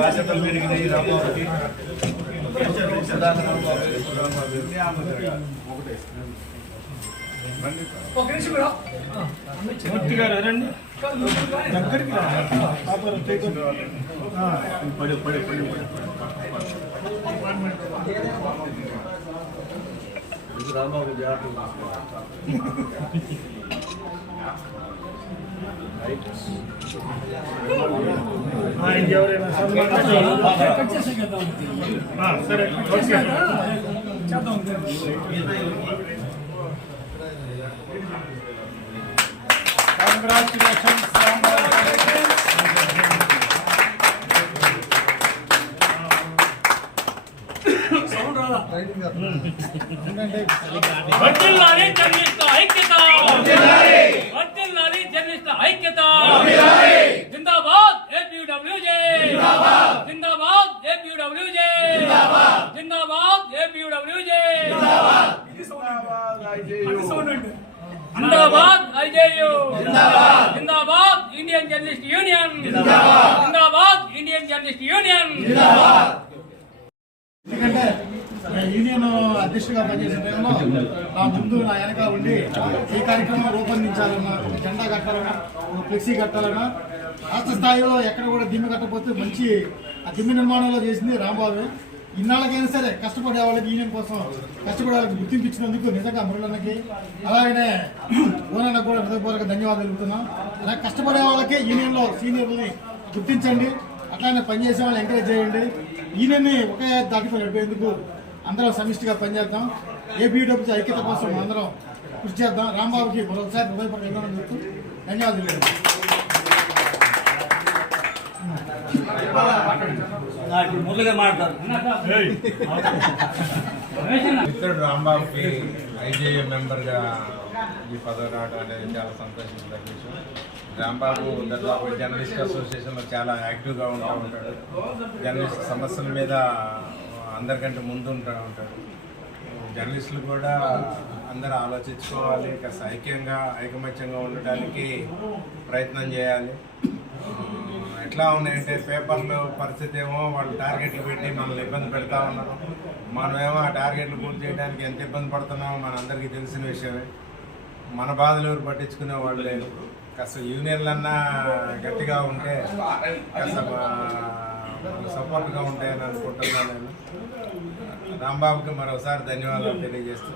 బాధ్యతలు పెరిగినాయి రాంబాబుకి. మూర్తి గారు రండి దగ్గరికి పడి పడి పడి రాంబాబు జాగ్రత్త. ఎవరైనా సరే కంగ్రాచులేషన్స్. వర్ధిల్లాలి జర్నలిస్టుల ఐక్యత, వర్ధిల్లాలి జర్నలిస్టుల ఐక్యత. జిందాబాద్ ఏపీడబ్ల్యూజే, జిందాబాద్ ఏపీడబ్ల్యూజే, జిందాబాద్ ఏపీడబ్ల్యూజే, జిందాబాద్ ఐజేయు, జిందాబాద్ ఇండియన్ జర్నలిస్ట్ యూనియన్, జిందాబాద్ ఇండియన్ జర్నలిస్ట్ యూనియన్. ఎందుకంటే యూనియన్ అధ్యక్షుడిగా పనిచేసే టైంలో నా ముందు నా వెనక ఉండి ఈ కార్యక్రమం రూపొందించాలన్నా, ఒక జెండా కట్టాలన్నా, ఒక ఫ్లెక్సీ కట్టాలన్నా, రాష్ట్ర స్థాయిలో ఎక్కడ కూడా దిమ్మి కట్టకపోతే మంచి ఆ దిమ్మి నిర్మాణంలో చేసింది రాంబాబు. ఇన్నాళ్ళకైనా సరే కష్టపడే వాళ్ళకి, యూనియన్ కోసం కష్టపడే వాళ్ళకి గుర్తింపు ఇచ్చినందుకు నిజంగా మురళన్నకి, అలాగనే ఓనన్నకు కూడా హృదయపూర్వక ధన్యవాదాలు తెలుపుతున్నాం. అలా కష్టపడే వాళ్ళకి యూనియన్లో సీనియర్లని గుర్తించండి, అట్లానే పనిచేసే వాళ్ళని ఎంకరేజ్ చేయండి. యూనియన్ని ఒకే దాటిపై నడిపేందుకు అందరం సమిష్టిగా పనిచేద్దాం. ఏపీడబ్ల్యూజీ ఐక్యత కోసం అందరం కృషి చేద్దాం. రాంబాబుకి మరొకసారి హృదయపూర్వక ధన్యవాదాలు. మిత్రుడు రాంబాబుకి ఐజేఎం మెంబర్గా ఈ పదవి రావడం అనేది చాలా సంతోషించిన విషయం. రాంబాబు దాదాపు జర్నలిస్ట్ అసోసియేషన్లో చాలా యాక్టివ్గా ఉంటూ ఉంటాడు. జర్నలిస్ట్ సమస్యల మీద అందరికంటే ముందు ఉంటూ ఉంటాడు. జర్నలిస్టులు కూడా అందరూ ఆలోచించుకోవాలి, కాస్త ఐకమత్యంగా ఉండడానికి ప్రయత్నం చేయాలి. ఎట్లా ఉన్నాయంటే పేపర్లు పరిస్థితి ఏమో వాళ్ళు టార్గెట్లు పెట్టి మనల్ని ఇబ్బంది పెడతా ఉన్నారు. మనమేమో ఆ టార్గెట్లు పూర్తి చేయడానికి ఎంత ఇబ్బంది పడుతున్నామో మనందరికీ తెలిసిన విషయమే. మన బాధలు ఎవరు పట్టించుకునే వాళ్ళు లేరు. కాస్త యూనియన్లన్నా గట్టిగా ఉంటే కాస్త సపోర్ట్గా ఉంటాయని అనుకుంటున్నాను నేను. రాంబాబుకి మరోసారి ధన్యవాదాలు తెలియజేస్తూ